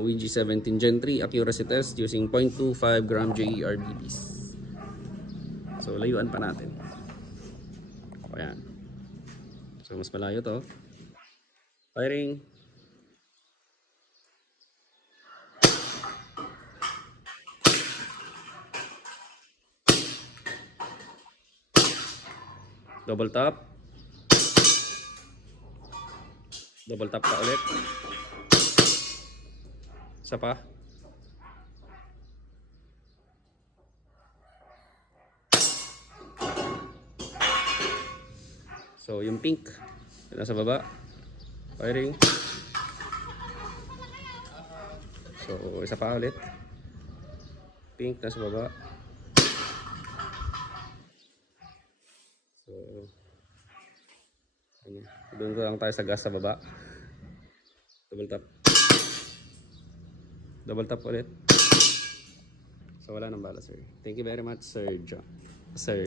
WG17 Gen 3 accuracy test using 0.25 gram JER BBs. So layuan pa natin. Ayan. So mas malayo to. Firing. Double tap. Double tap pa ulit. Isa pa. So yung pink nasa baba. Firing. So isa pa ulit. Pink nasa baba. So doon lang tayo sa gas sa baba. Double tap. Double tap ulit. So wala nang bala, sir. Thank you very much, sir John. Sir.